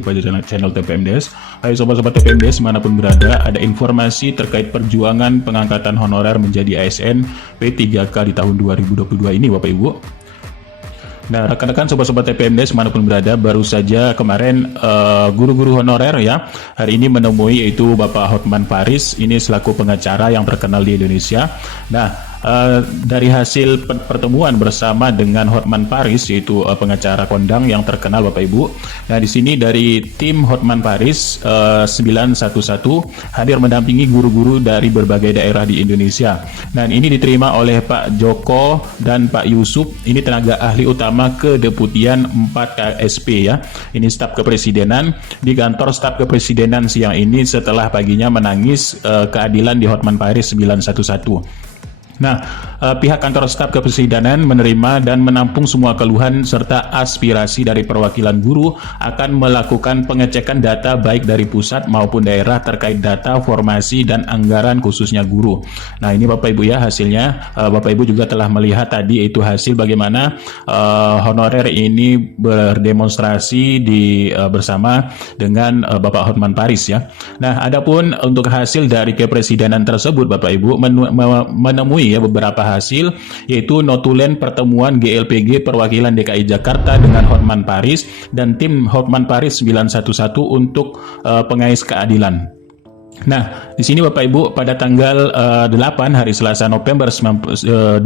pada channel TPMDes. Hai sobat-sobat TPMDes manapun berada, ada informasi terkait perjuangan pengangkatan honorer menjadi ASN P3K di tahun 2022 ini Bapak Ibu. Nah, rekan-rekan sobat-sobat TPMDes manapun berada, baru saja kemarin guru-guru honorer ya hari ini menemui yaitu Bapak Hotman Paris, ini selaku pengacara yang terkenal di Indonesia. Nah, dari hasil pertemuan bersama dengan Hotman Paris yaitu pengacara kondang yang terkenal Bapak Ibu. Nah, di sini dari tim Hotman Paris 911 hadir mendampingi guru-guru dari berbagai daerah di Indonesia. Dan ini diterima oleh Pak Joko dan Pak Yusuf. Ini tenaga ahli utama Kedeputian 4 KSP ya. Ini staf kepresidenan di kantor staf kepresidenan siang ini setelah paginya menangis keadilan di Hotman Paris 911. Nah, pihak kantor staf kepresidenan menerima dan menampung semua keluhan serta aspirasi dari perwakilan guru akan melakukan pengecekan data baik dari pusat maupun daerah terkait data, formasi, dan anggaran khususnya guru. Nah, ini Bapak Ibu ya hasilnya. Bapak Ibu juga telah melihat tadi yaitu hasil bagaimana honorer ini berdemonstrasi bersama dengan Bapak Hotman Paris ya. Nah, adapun untuk hasil dari kepresidenan tersebut Bapak Ibu menemui ya beberapa hasil, yaitu notulen pertemuan GLPG perwakilan DKI Jakarta dengan Hotman Paris dan tim Hotman Paris 911 untuk pengais keadilan. Nah, di sini Bapak Ibu pada tanggal 8 hari Selasa November 2022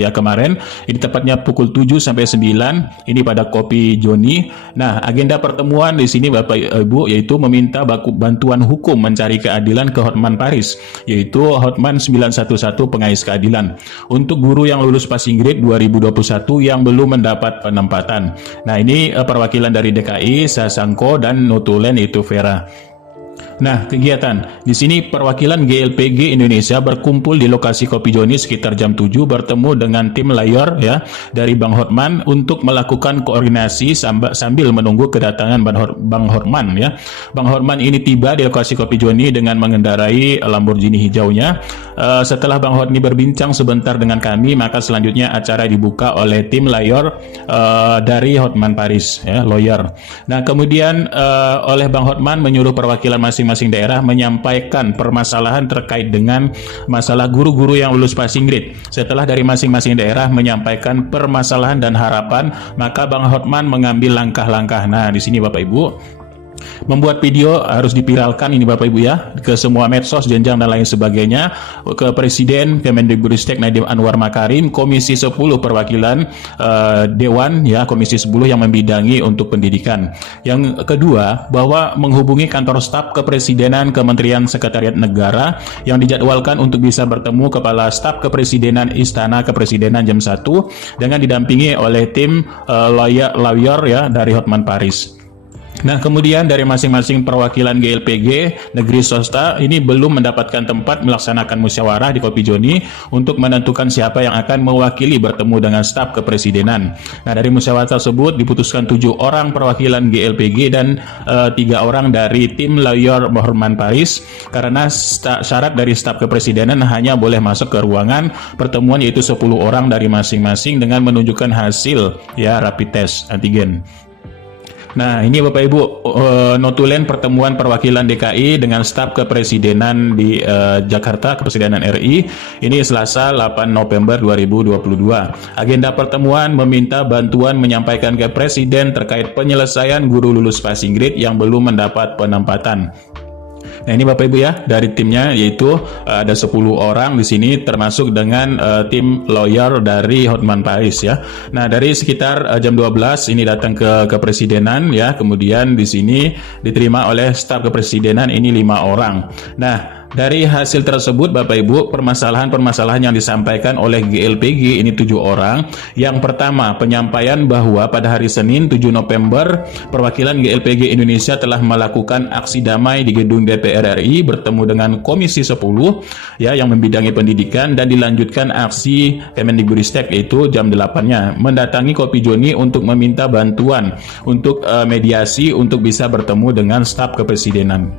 ya kemarin, ini tepatnya pukul 7 sampai 9 ini pada Kopi Joni. Nah, agenda pertemuan di sini Bapak Ibu yaitu meminta bantuan hukum mencari keadilan ke Hotman Paris, yaitu Hotman 911 pengais keadilan untuk guru yang lulus passing grade 2021 yang belum mendapat penempatan. Nah, ini perwakilan dari DKI, Sasangko, dan notulen yaitu Vera. Nah, kegiatan di sini perwakilan GLPG Indonesia berkumpul di lokasi Kopi Joni sekitar jam 7 bertemu dengan tim layar ya dari Bang Hotman untuk melakukan koordinasi sambil menunggu kedatangan Bang Hotman ya. Bang Hotman ini tiba di lokasi Kopi Joni dengan mengendarai Lamborghini hijaunya. Setelah Bang Hotman berbincang sebentar dengan kami, maka selanjutnya acara dibuka oleh tim layar dari Hotman Paris ya, lawyer. Nah, kemudian oleh Bang Hotman menyuruh perwakilan masing-masing daerah menyampaikan permasalahan terkait dengan masalah guru-guru yang lulus passing grade. Setelah dari masing-masing daerah menyampaikan permasalahan dan harapan, maka Bang Hotman mengambil langkah-langkah. Nah, di sini Bapak Ibu membuat video harus dipiralkan ini Bapak Ibu ya ke semua medsos, jenjang dan lain sebagainya, ke Presiden Kemendikbudristek Nadiem Anwar Makarim, Komisi 10 perwakilan Dewan ya, Komisi 10 yang membidangi untuk pendidikan. Yang kedua, bahwa menghubungi kantor staf kepresidenan Kementerian Sekretariat Negara yang dijadwalkan untuk bisa bertemu Kepala Staf Kepresidenan Istana Kepresidenan jam 1 dengan didampingi oleh tim lawyer ya dari Hotman Paris. Nah, kemudian dari masing-masing perwakilan GLPG negeri swasta ini belum mendapatkan tempat melaksanakan musyawarah di Kopi Joni untuk menentukan siapa yang akan mewakili bertemu dengan staf kepresidenan. Nah, dari musyawarah tersebut diputuskan 7 orang perwakilan GLPG dan 3 orang dari tim lawyer Hotman Paris karena syarat dari staf kepresidenan hanya boleh masuk ke ruangan pertemuan yaitu 10 orang dari masing-masing dengan menunjukkan hasil ya rapid test antigen. Nah, ini Bapak Ibu notulen pertemuan perwakilan DKI dengan staf kepresidenan di Jakarta, Kepresidenan RI. Ini Selasa 8 November 2022. Agenda pertemuan meminta bantuan menyampaikan ke Presiden terkait penyelesaian guru lulus passing grade yang belum mendapat penempatan. Nah, ini Bapak Ibu ya dari timnya yaitu ada 10 orang di sini termasuk dengan tim lawyer dari Hotman Paris ya. Nah, dari sekitar jam 12 ini datang ke kepresidenan ya. Kemudian di sini diterima oleh staf kepresidenan ini 5 orang. Nah, dari hasil tersebut Bapak Ibu, permasalahan-permasalahan yang disampaikan oleh GLPG ini 7 orang. Yang pertama, penyampaian bahwa pada hari Senin 7 November perwakilan GLPG Indonesia telah melakukan aksi damai di gedung DPR RI bertemu dengan Komisi 10 ya yang membidangi pendidikan dan dilanjutkan aksi Kemendikbudristek yaitu jam 8-nya mendatangi Kopi Joni untuk meminta bantuan untuk mediasi untuk bisa bertemu dengan staf kepresidenan.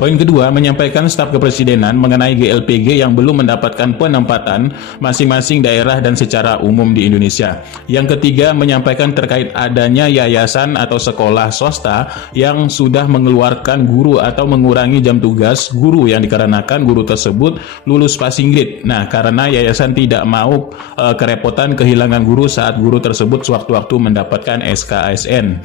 Poin kedua, menyampaikan staf kepresidenan mengenai GLPG yang belum mendapatkan penempatan masing-masing daerah dan secara umum di Indonesia. Yang ketiga, menyampaikan terkait adanya yayasan atau sekolah swasta yang sudah mengeluarkan guru atau mengurangi jam tugas guru yang dikarenakan guru tersebut lulus passing grade. Nah, karena yayasan tidak mau kerepotan kehilangan guru saat guru tersebut sewaktu-waktu mendapatkan SK ASN.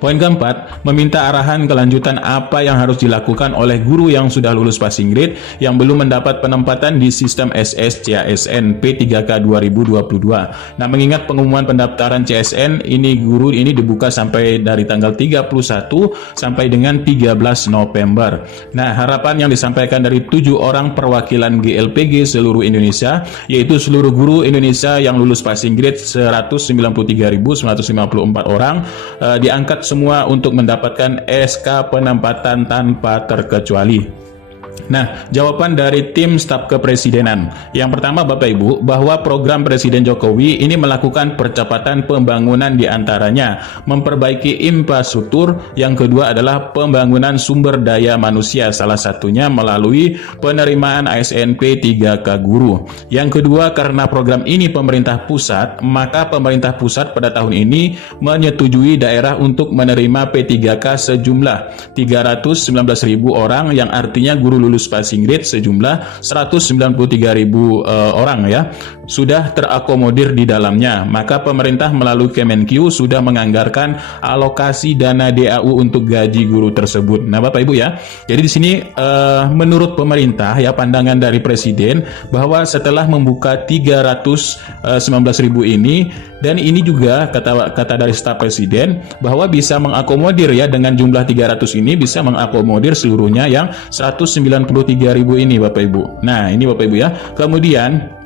Poin keempat, meminta arahan kelanjutan apa yang harus dilakukan oleh guru yang sudah lulus passing grade yang belum mendapat penempatan di sistem SS CASN P3K 2022. Nah, mengingat pengumuman pendaftaran CSN ini guru ini dibuka sampai dari tanggal 31 sampai dengan 13 November. Nah, harapan yang disampaikan dari 7 orang perwakilan GLPG seluruh Indonesia, yaitu seluruh guru Indonesia yang lulus passing grade 193.954 orang, diangkat semua untuk mendapatkan SK penempatan tanpa terkecuali. Nah, jawaban dari tim staf kepresidenan. Yang pertama, Bapak Ibu, bahwa program Presiden Jokowi ini melakukan percepatan pembangunan diantaranya memperbaiki infrastruktur, yang kedua adalah pembangunan sumber daya manusia, salah satunya melalui penerimaan ASN P3K guru. Yang kedua, karena program ini pemerintah pusat, maka pemerintah pusat pada tahun ini menyetujui daerah untuk menerima P3K sejumlah 319.000 orang, yang artinya guru lulus passing grade sejumlah 193.000 orang ya sudah terakomodir di dalamnya. Maka pemerintah melalui Kemenq sudah menganggarkan alokasi dana DAU untuk gaji guru tersebut. Nah, Bapak Ibu ya, jadi di sini menurut pemerintah ya, pandangan dari Presiden bahwa setelah membuka 319.000 ini, dan ini juga kata dari staf Presiden bahwa bisa mengakomodir ya, dengan jumlah 300 ini bisa mengakomodir seluruhnya yang 193.000 ini Bapak Ibu. Nah, ini Bapak Ibu ya. Kemudian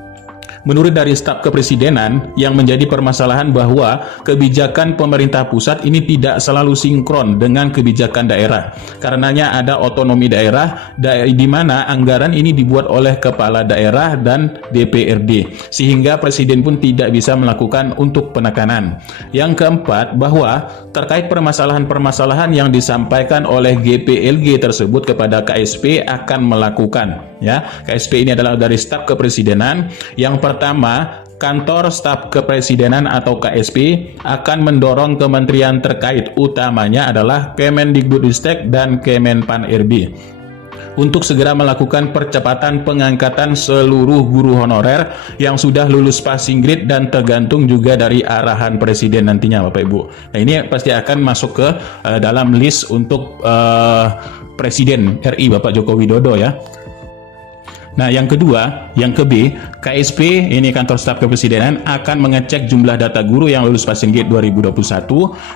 menurut dari staf kepresidenan, yang menjadi permasalahan bahwa kebijakan pemerintah pusat ini tidak selalu sinkron dengan kebijakan daerah. Karenanya ada otonomi daerah di mana anggaran ini dibuat oleh kepala daerah dan DPRD, sehingga presiden pun tidak bisa melakukan untuk penekanan. Yang keempat, bahwa terkait permasalahan-permasalahan yang disampaikan oleh GPLG tersebut kepada KSP akan melakukan ya. KSP ini adalah dari staf kepresidenan. Yang pertama, kantor staf kepresidenan atau KSP akan mendorong kementerian terkait, utamanya adalah Kemendikbudristek dan Kemenpan-RB, untuk segera melakukan percepatan pengangkatan seluruh guru honorer yang sudah lulus passing grade dan tergantung juga dari arahan presiden nantinya Bapak Ibu. Nah, ini pasti akan masuk ke dalam list untuk Presiden RI Bapak Joko Widodo ya. Nah, yang kedua, yang ke B, KSP, ini kantor staf kepresidenan, akan mengecek jumlah data guru yang lulus passing grade 2021.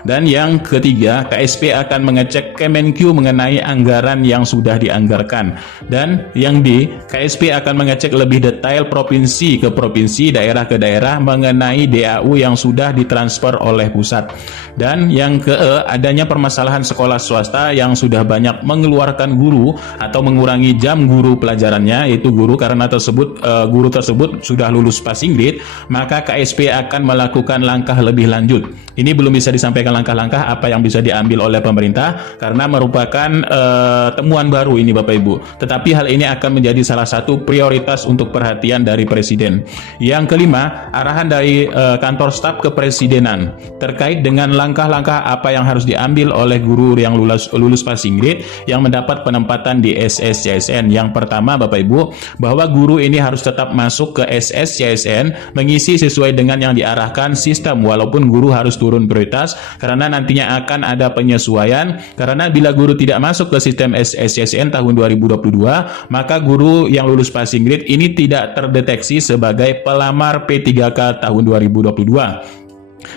Dan yang ketiga, KSP akan mengecek Kemenq mengenai anggaran yang sudah dianggarkan. Dan yang D, KSP akan mengecek lebih detail provinsi ke provinsi, daerah ke daerah mengenai DAU yang sudah ditransfer oleh pusat. Dan yang ke E, adanya permasalahan sekolah swasta yang sudah banyak mengeluarkan guru atau mengurangi jam guru pelajarannya, yaitu guru karena guru tersebut sudah lulus passing grade, maka KSP akan melakukan langkah lebih lanjut. Ini belum bisa disampaikan langkah-langkah apa yang bisa diambil oleh pemerintah karena merupakan temuan baru ini Bapak Ibu. Tetapi hal ini akan menjadi salah satu prioritas untuk perhatian dari Presiden. Yang kelima, arahan dari kantor staf kepresidenan terkait dengan langkah-langkah apa yang harus diambil oleh guru yang lulus passing grade yang mendapat penempatan di SS CSN. Yang pertama Bapak Ibu, bahwa guru ini harus tetap masuk ke SS CSN mengisi sesuai dengan yang diarahkan sistem, walaupun guru harus turun prioritas karena nantinya akan ada penyesuaian, karena bila guru tidak masuk ke sistem SS CSN tahun 2022, maka guru yang lulus passing grade ini tidak terdeteksi sebagai pelamar P3K tahun 2022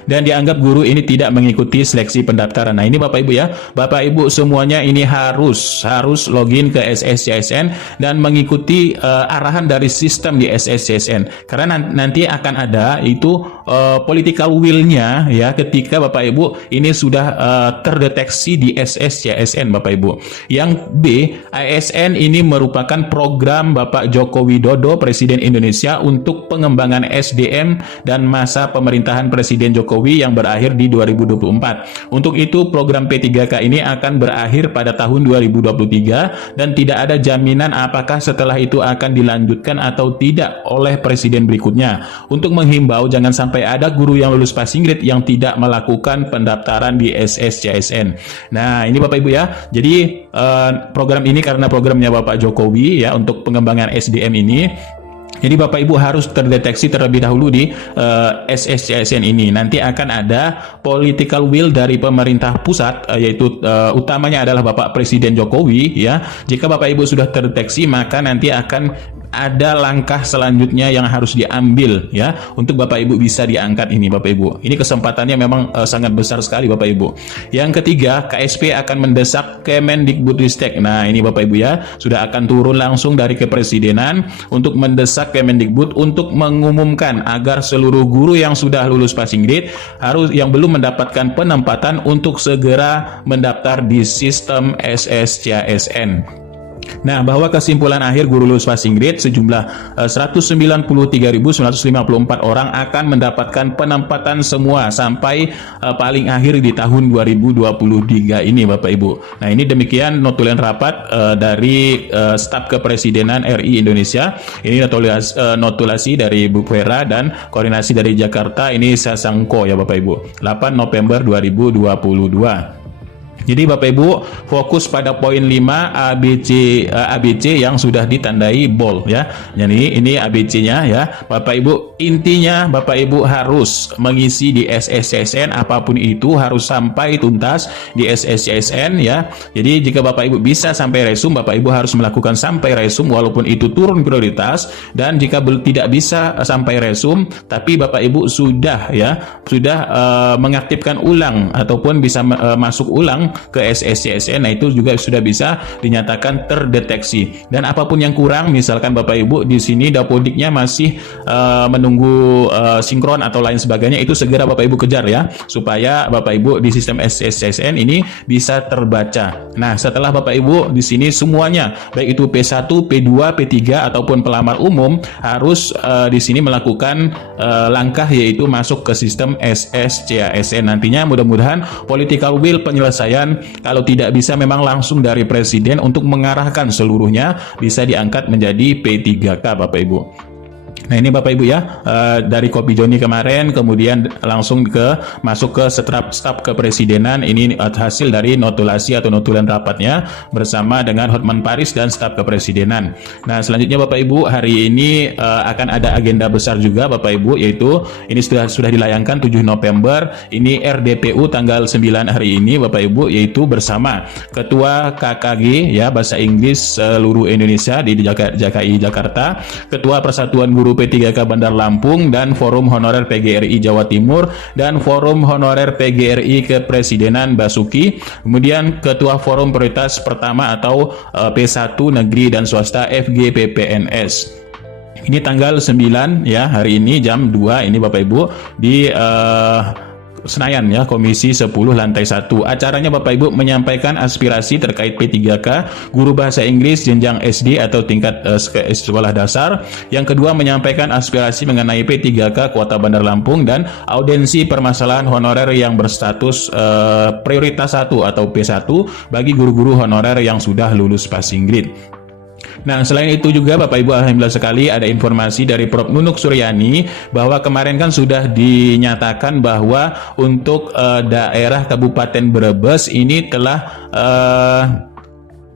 dan dianggap guru ini tidak mengikuti seleksi pendaftaran. Nah, ini Bapak Ibu ya, Bapak Ibu semuanya ini harus login ke SSCSN dan mengikuti arahan dari sistem di SSCSN, karena nanti akan ada itu political will-nya ya ketika Bapak Ibu ini sudah terdeteksi di SSCSN Bapak Ibu. Yang B, ASN ini merupakan program Bapak Joko Widodo Presiden Indonesia untuk pengembangan SDM dan masa pemerintahan Presiden Jokowi yang berakhir di 2024. Untuk itu program P3K ini akan berakhir pada tahun 2023 dan tidak ada jaminan apakah setelah itu akan dilanjutkan atau tidak oleh presiden berikutnya. Untuk menghimbau jangan sampai ada guru yang lulus passing grade yang tidak melakukan pendaftaran di SSCSN. Nah, ini Bapak Ibu ya. Jadi program ini karena programnya Bapak Jokowi ya untuk pengembangan SDM ini. Jadi Bapak Ibu harus terdeteksi terlebih dahulu di SSCSN ini. Nanti akan ada political will dari pemerintah pusat, yaitu utamanya adalah Bapak Presiden Jokowi ya. Jika Bapak Ibu sudah terdeteksi, maka nanti akan ada langkah selanjutnya yang harus diambil ya untuk Bapak Ibu bisa diangkat ini Bapak Ibu. Ini kesempatannya memang sangat besar sekali Bapak Ibu. Yang ketiga, KSP akan mendesak Kemendikbudristek. Nah, ini Bapak Ibu ya, sudah akan turun langsung dari Kepresidenan untuk mendesak Kemendikbud untuk mengumumkan agar seluruh guru yang sudah lulus passing grade yang belum mendapatkan penempatan untuk segera mendaftar di sistem SSCSN. Nah, bahwa kesimpulan akhir guru lulus passing grade sejumlah 193.954 orang akan mendapatkan penempatan semua sampai paling akhir di tahun 2023 ini Bapak Ibu. Nah, ini demikian notulen rapat dari staf kepresidenan RI Indonesia. Ini notulasi dari Bu Vera dan koordinasi dari Jakarta ini Sasangko ya Bapak Ibu. 8 November 2022. Jadi Bapak Ibu fokus pada poin 5 ABC yang sudah ditandai bold ya. Jadi ini ABC-nya ya. Bapak Ibu intinya Bapak Ibu harus mengisi di SSCSN apapun itu harus sampai tuntas di SSCSN ya. Jadi jika Bapak Ibu bisa sampai resum, Bapak Ibu harus melakukan sampai resum walaupun itu turun prioritas, dan jika tidak bisa sampai resum tapi Bapak Ibu sudah mengaktifkan ulang ataupun bisa masuk ulang ke SSCSN, nah itu juga sudah bisa dinyatakan terdeteksi. Dan apapun yang kurang, misalkan Bapak Ibu di sini dapodiknya masih menunggu sinkron atau lain sebagainya, itu segera Bapak Ibu kejar ya, supaya Bapak Ibu di sistem SSCSN ini bisa terbaca. Nah, setelah Bapak Ibu di sini semuanya, baik itu P1, P2, P3 ataupun pelamar umum harus di sini melakukan langkah yaitu masuk ke sistem SSCSN. Nantinya mudah-mudahan political will penyelesaian kalau tidak bisa memang langsung dari presiden untuk mengarahkan seluruhnya bisa diangkat menjadi P3K Bapak Ibu. Nah, ini Bapak Ibu ya, dari Kopi Joni kemarin, kemudian langsung masuk ke staf kepresidenan. Ini hasil dari notulasi atau notulen rapatnya bersama dengan Hotman Paris dan staf kepresidenan. Nah, selanjutnya Bapak Ibu, hari ini akan ada agenda besar juga Bapak Ibu, yaitu ini sudah dilayangkan 7 November, ini RDPU tanggal 9 hari ini Bapak Ibu, yaitu bersama Ketua KKG ya Bahasa Inggris seluruh Indonesia di JKI Jakarta, Ketua Persatuan Guru P3K Bandar Lampung, dan Forum Honorer PGRI Jawa Timur, dan Forum Honorer PGRI Kepresidenan Basuki, kemudian Ketua Forum Prioritas Pertama atau P1 Negeri dan Swasta FGPPNS. Ini tanggal 9 ya, hari ini jam 2 ini Bapak Ibu di Senayan ya, Komisi 10 lantai 1. Acaranya Bapak Ibu menyampaikan aspirasi terkait P3K guru bahasa Inggris jenjang SD atau tingkat sekolah dasar. Yang kedua menyampaikan aspirasi mengenai P3K Kota Bandar Lampung dan audiensi permasalahan honorer yang berstatus prioritas 1 atau P1 bagi guru-guru honorer yang sudah lulus passing grade. Nah, selain itu juga Bapak Ibu, alhamdulillah sekali ada informasi dari Prof. Nunuk Suryani bahwa kemarin kan sudah dinyatakan bahwa untuk daerah Kabupaten Brebes ini telah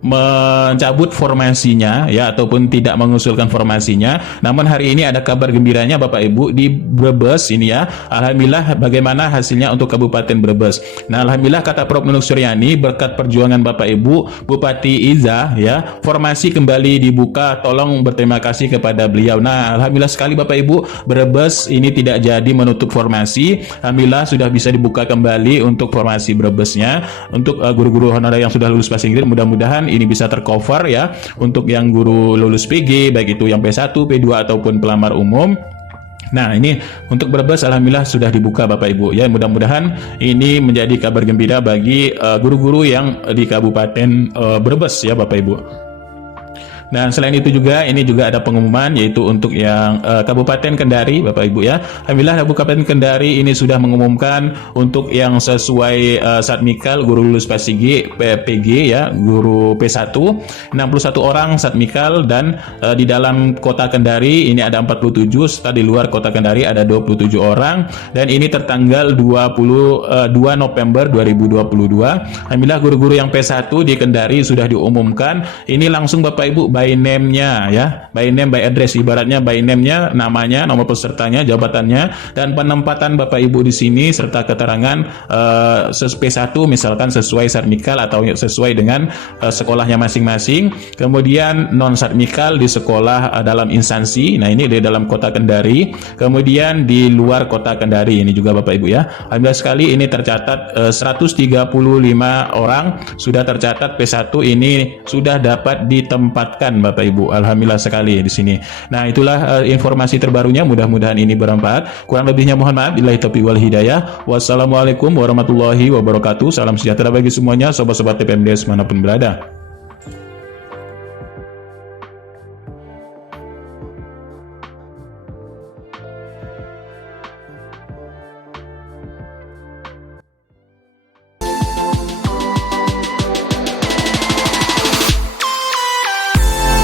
mencabut formasinya ya, ataupun tidak mengusulkan formasinya. Namun hari ini ada kabar gembiranya Bapak Ibu di Brebes ini ya. Alhamdulillah, bagaimana hasilnya untuk Kabupaten Brebes. Nah, alhamdulillah kata Prof. Nunuk Suryani, berkat perjuangan Bapak Ibu Bupati Iza ya, formasi kembali dibuka. Tolong berterima kasih kepada beliau. Nah, alhamdulillah sekali Bapak Ibu, Brebes ini tidak jadi menutup formasi. Alhamdulillah sudah bisa dibuka kembali untuk formasi Brebesnya untuk guru-guru honorer yang sudah lulus passing grade. Mudah-mudahan ini bisa tercover ya untuk yang guru lulus PG, baik itu yang P1, P2 ataupun pelamar umum. Nah, ini untuk Brebes alhamdulillah sudah dibuka Bapak Ibu ya. Mudah-mudahan ini menjadi kabar gembira bagi guru-guru yang di Kabupaten Brebes ya Bapak Ibu. Dan selain itu juga ini juga ada pengumuman yaitu untuk yang Kabupaten Kendari Bapak Ibu ya. Alhamdulillah Kabupaten Kendari ini sudah mengumumkan untuk yang sesuai Satmikal guru lulus PSIG PG ya, guru P1 61 orang Satmikal dan di dalam Kota Kendari ini ada 47, serta di luar Kota Kendari ada 27 orang dan ini tertanggal 22 November 2022. Alhamdulillah guru-guru yang P1 di Kendari sudah diumumkan. Ini langsung Bapak Ibu by name-nya ya, by name by address, ibaratnya by name-nya, namanya, nomor pesertanya, jabatannya, dan penempatan Bapak Ibu di sini serta keterangan P1 misalkan sesuai Satmikal atau sesuai dengan sekolahnya masing-masing. Kemudian non Satmikal di sekolah dalam instansi. Nah, ini di dalam Kota Kendari. Kemudian di luar Kota Kendari ini juga Bapak Ibu ya. Alhamdulillah sekali ini tercatat 135 orang sudah tercatat P1 ini sudah dapat ditempatkan Bapak Ibu. Alhamdulillah sekali di sini. Nah, itulah informasi terbarunya. Mudah-mudahan ini bermanfaat. Kurang lebihnya mohon maaf. Billahi taufiq wal hidayah. Wassalamualaikum warahmatullahi wabarakatuh. Salam sejahtera bagi semuanya, sobat-sobat TPMDS manapun berada.